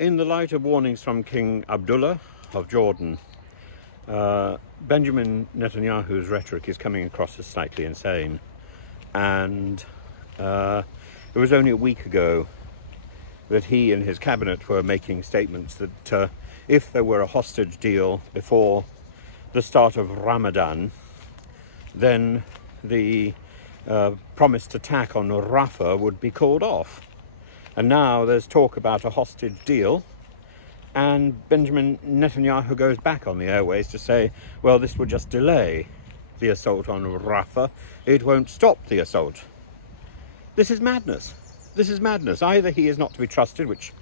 In the light of warnings from King Abdullah of Jordan, Benjamin Netanyahu's rhetoric is coming across as slightly insane. And it was only a week ago that he and his cabinet were making statements that if there were a hostage deal before the start of Ramadan, then the promised attack on Rafah would be called off. And now there's talk about a hostage deal, and Benjamin Netanyahu goes back on the airways to say, well, this will just delay the assault on Rafah. It won't stop the assault. This is madness. This is madness. Either he is not to be trusted, which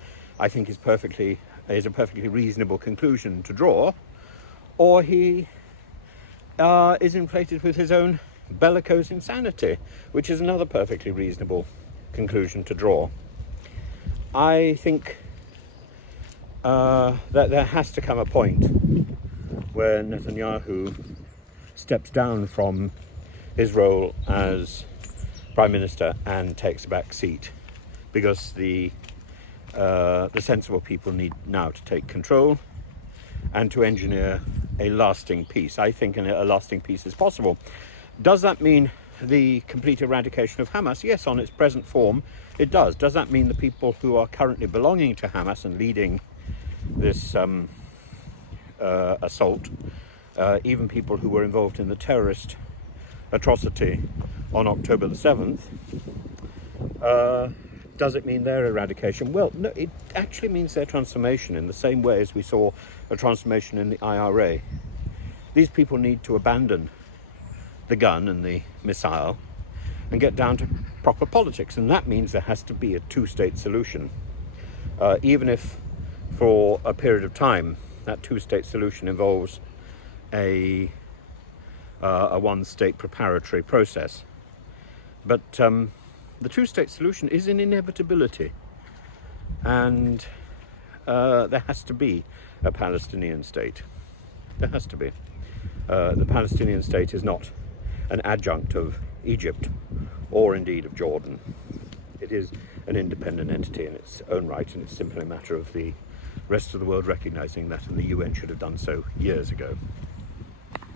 I think is a perfectly reasonable conclusion to draw, or he is inflated with his own bellicose insanity, which is another perfectly reasonable conclusion to draw. I think that there has to come a point where Netanyahu steps down from his role as Prime Minister and takes a back seat, because the sensible people need now to take control and to engineer a lasting peace. I think a lasting peace is possible. Does that mean the complete eradication of Hamas? Yes, on its present form, it does. Does that mean the people who are currently belonging to Hamas and leading this assault, even people who were involved in the terrorist atrocity on October the 7th, does it mean their eradication? Well, no, it actually means their transformation in the same way as we saw a transformation in the IRA. These people need to abandon the gun and the missile and get down to proper politics, and that means there has to be a two-state solution, even if for a period of time that two-state solution involves a one-state preparatory process. But the two-state solution is an inevitability, and there has to be a Palestinian state. There has to be. The Palestinian state is not an adjunct of Egypt or indeed of Jordan. It is an independent entity in its own right, and it's simply a matter of the rest of the world recognizing that, and the UN should have done so years ago.